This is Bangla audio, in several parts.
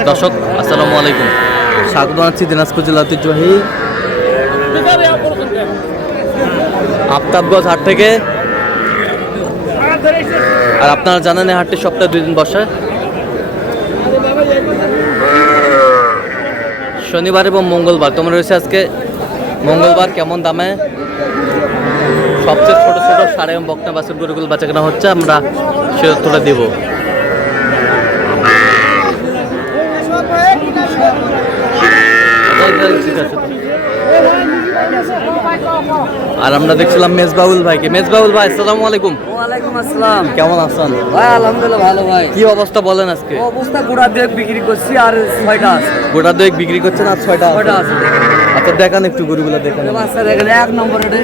দর্শক আসসালামু আলাইকুম, স্বাগত জানাচ্ছি দিনাজপুর জেলা ঐতিহ্যবাহী আফতাবগঞ্জ হাট থেকে। আর আপনারা জানেন এই হাটটি সপ্তাহে 2 দিন বসে, শনিবার এবং মঙ্গলবার। তোমরা রয়েছে আজকে মঙ্গলবার। কেমন দামে সবচেয়ে ছোট ছোট সাড়ে এবং বকনা বাছুর গরুগুলো বেচা কেনা হচ্ছে আমরা সেটা তুলে দিব। আর আমরা দেখছিলাম মেজবাউল ভাইকে। মেজবাউল ভাই আসসালামু আলাইকুম। ওয়ালাইকুম আসসালাম। কেমন আছেন ভাই? আলহামদুলিল্লাহ ভালো ভাই। কি অবস্থা বলেন আজকে? অবস্থা গোড়া দিয়ে বিক্রি করছি আর 6টা আছে। গোটা দুয়েক বিক্রি করছেন আর 6টা আছে। আচ্ছা দেখান একটু গরুগুলো দেখান। বাচ্চা দেখেন 1 নম্বর এটা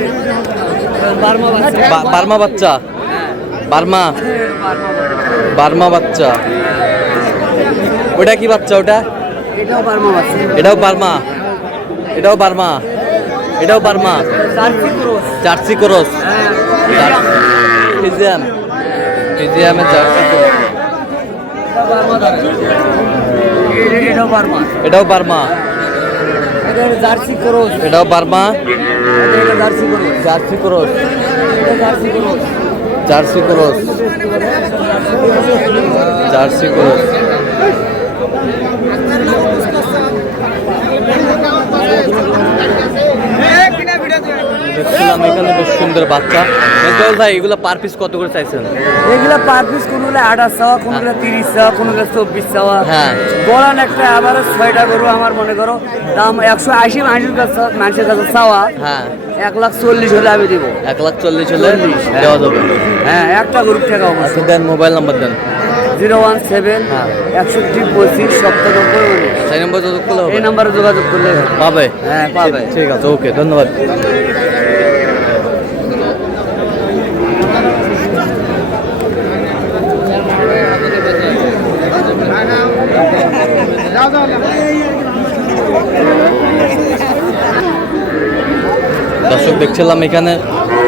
বার্মা বাচ্চা। বার্মা বাচ্চা, বার্মা বার্মা বাচ্চা। ওটা কি বাচ্চা? ওটা এটাও বার্মা বাচ্চা। এটাও বার্মা, এটাও বার্মা, এটাও বার্মা। জার্সি ক্রস, ফিজিয়াম, ফিজিয়ামের জার্সি ক্রস। এটাও বার্মা, এটাও বার্মা, এটা জার্সি ক্রস। এটাও বার্মা, এটা জার্সি ক্রস। জার্সি ক্রস, এটা jersey cross. Jersey cross, jersey cross. দেখছিলাম এখানে বেশ সুন্দর বাচ্চা। মেজবাউল ভাই এগুলো পার পিস কত করে চাইছেন? এগুলা পার পিস কোনগুলো 28 চাওয়া, কোনগুলো 30 চাওয়া, কোনগুলো 24 চাওয়া। হ্যাঁ, বলান একটা আবারও 6টা গরু আমার মনে করো দাম 180 মানুষের কাছে চাওয়া। হ্যাঁ, 1,40,000 হলে আমি দিব। 1,40,000 হলে দেওয়া যাবে। হ্যাঁ, একটা গ্রুপ থেকে আচ্ছা দেন, মোবাইল নাম্বার দেন। 017 61 25 97 সেই নাম্বার যোগাযোগ করলে হবে? এই নাম্বারে যোগাযোগ করলে পাবে? হ্যাঁ পাবে। ঠিক আছে, ওকে, ধন্যবাদ। দর্শক দেখছিলাম এখানে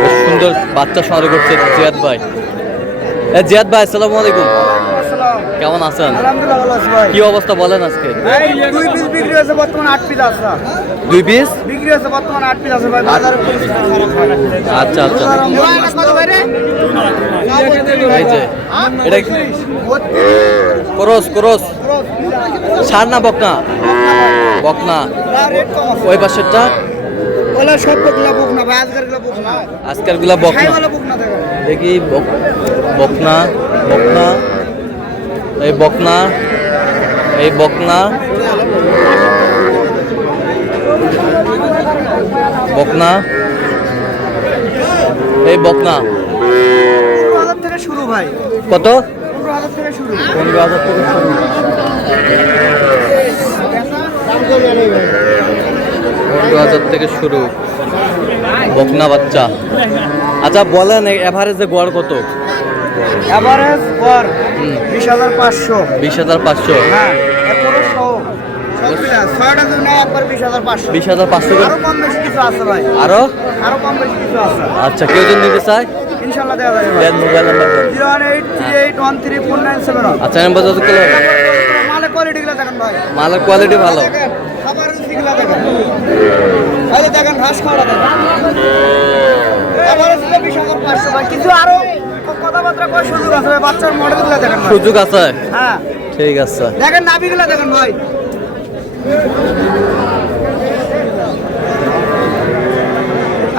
বেশ সুন্দর বাচ্চা সংগ্রহ করছে জিয়াদ ভাই। জিয়াদ ভাই আসসালামু আলাইকুম। কেমন আছেন? আলহামদুলিল্লাহ ভালো আছি ভাই। কি অবস্থা বলেন আজকে? 2 পিস বিক্রি হয়েছে বর্তমানে 8 পিস আছে। 2 পিস বিক্রি হয়েছে বর্তমানে 8 পিস আছে ভাই। বাজারে আচ্ছা আচ্ছা, এই যে এটা ক্রস, ক্রস সার না বকনা? বকনা। ওই পাশেরটা ওলা সব বকনা বকনা ভাই। আজকের গুলা বকনা। আজকের গুলা বকনা। দেখি বকনা, বকনা, এই বকনা, এই বকনা, বকনা, এই বকনা। 15,000 থেকে শুরু ভাই। কত? 15,000 থেকে শুরু। 15,000 থেকে শুরু। 15,000 থেকে শুরু বকনা বাচ্চা। আচ্ছা বলেন এভারেজে গড় কত? এভারেজ গড় 20,500। 20,500। হ্যাঁ, এরপরে সব সবগুলা 6টা জন্য একবার 20,500। 20,500 আরো কম বেশি কিছু আছে ভাই। আরো কম বেশি কিছু আছে। আচ্ছা, কেউ যদি নিতে চায় ইনশাআল্লাহ দেওয়া যাবে ভাই। দেন মোবাইল নাম্বার। 01838134971। আচ্ছা নাম্বার যত করলে হবে। মালের কোয়ালিটি গুলো দেখেন ভাই। মালের কোয়ালিটি ভালো। দেখেন খাবারের দিকগুলো দেখেন। এই যে দেখেন ঘাস খাওয়া দেখেন। এভারেজ 20,500 ভাই। কিছু আরো কথাবার্তা করার সুযোগ আছে ভাই। বাচ্চার মডেলগুলো দেখেন ভাই। সুযোগ আছে? হ্যাঁ ঠিক আছে। দেখেন নাভিগুলো দেখেন ভাই।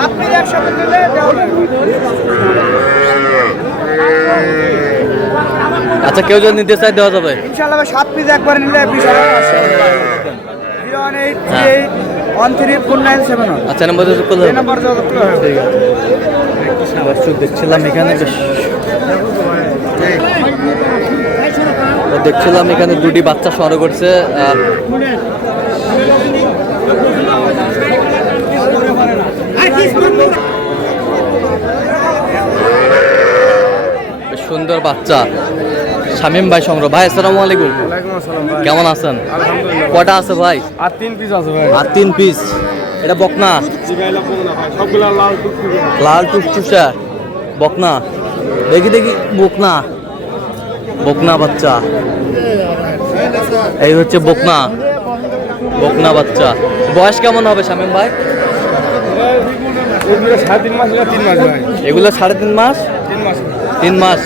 আপনি একসাথে নিলে দেওয়া যাবে। আচ্ছা কেউ যদি নিতে চায় দেওয়া যাবে ইনশাআল্লাহ ভাই। 7 পিস একবার নিলে 20,500। 01838134971। আচ্ছা নাম্বার যত করলে এই নাম্বার যোগাযোগ করলে হবে। ঠিক আছে। দর্শক দেখছিলাম এখানে বেশ দেখছিলাম এখানে 2টি বাচ্চা সংগ্রহ করছে। বেশ সুন্দর বাচ্চা শামীম ভাই সংগ্রহ। ভাই আসসালামু আলাইকুম। কেমন আছেন? কটা আছে ভাই? আর 3 পিস আছে ভাই। আর 3 পিস। এটা বকনা? সবগুলা লাল টুকটুসা বকনা। দেখি দেখি বকনা, বকনা বাচ্চা। এই হচ্ছে বকনা বকনা বাচ্চা। বয়স কেমন হবে শামীম ভাই? সাড়ে 3 মাস না 3 মাস ভাই? এগুলো 3.5 মাস 3 মাস। 3 মাস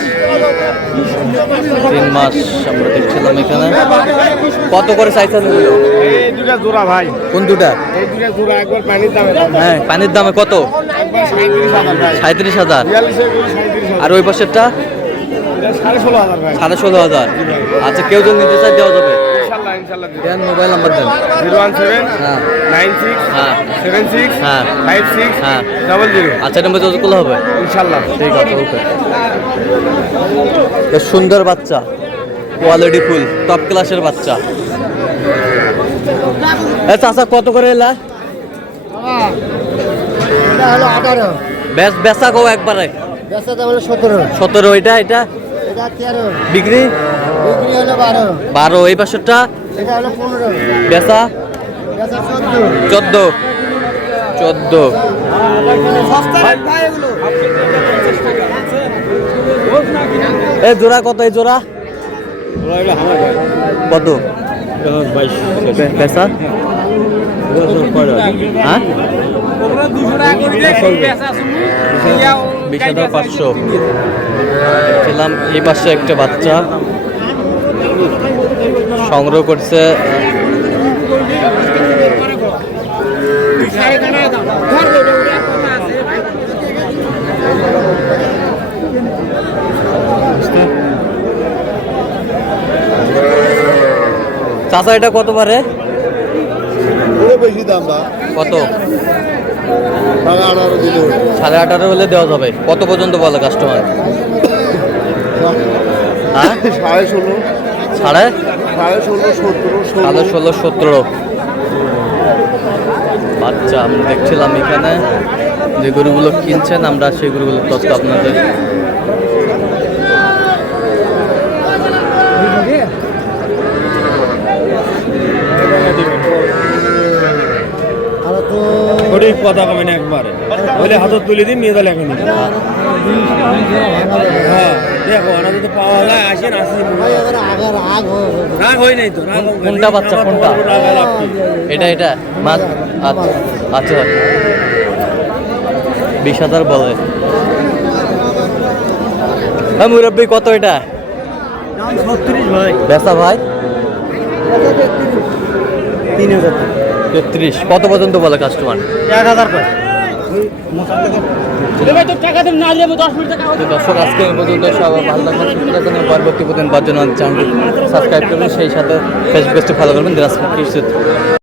3 মাস আমরা দেখছিলাম এখানে। কত করে চাইছেন এগুলো? এই দুটা জোড়া ভাই। কোন দুটা? এই দুটা জোড়া একবার পানির দামে হ্যাঁ পানির দামে কত? একবার 37,000 ভাই। 37,000। 43,000 আর ওই পাশেরটা 16,500 ভাই। 16,500। আচ্ছা কেউ যদি নিতে চাই দেওয়া যাবে? ইনশাআল্লাহ ইনশাআল্লাহ দেন মোবাইল নাম্বার দেন। 017 হ্যাঁ 96 হ্যাঁ 76 হ্যাঁ 56 হ্যাঁ 00। আচ্ছা নম্বর যোগাযোগ হবে। ইনশাআল্লাহ। ঠিক আছে ওকে। বেশ সুন্দর বাচ্চা, কোয়ালিটি ফুল, টপ ক্লাসের বাচ্চা। চাচা কত করে এলা? এটা হলো 18, বেচা কো একবারে? বেচাটা হলো 17, 17। এটা এটা 13, বিক্রি বিক্রি হলো 12, 12। এই পাশেরটা এটা হলো 15, বেচা বেচা 14। 14। 14। এই জোড়া কত? এই জোড়া কত? বেচা হ্যাঁ 20,500। দেখছিলাম এই পাশে একটা বাচ্চা সংগ্রহ করছে। চাচা এটা কত পারে? বেশি দাম বা কত? 18 দিলে 18.5 হলে দেওয়া যাবে। কত পর্যন্ত বলে কাস্টমার? হ্যাঁ 16.5 সাড়ে 16.5 16, 17। বাচ্চা আমরা দেখছিলাম এখানে যে গরুগুলো কিনছেন, আমরা সেই গরুগুলোর তথ্য আপনাদের সঠিক কথা কমেন একবারে বলে হাতত তুলে দিন নিয়ে তাহলে এখন হ্যাঁ দেখো ওনাদের তো পাওয়া যায়। আসেন রাগ হয় নাই তো। কোনটা বাচ্চা কোনটা? এটা মাছ। আচ্ছা আচ্ছা 20,000 বলে। হ্যাঁ মুরব্বী কত এটা? 36 ভাই, বেচা ভাই 3000, 33। কত পর্যন্ত বলে কাস্টমার? 1000 করে। তো দর্শক আজকে এই পর্যন্ত সবাই ভালো থাকবেন, সুস্থ থাকবেন। পরবর্তী প্রতিদিন পাওয়ার জন্য চ্যানেলটি সাবস্ক্রাইব করবেন, সেই সাথে ফেসবুক পেজটি ফলো করবেন। দিনাজপুর কৃষি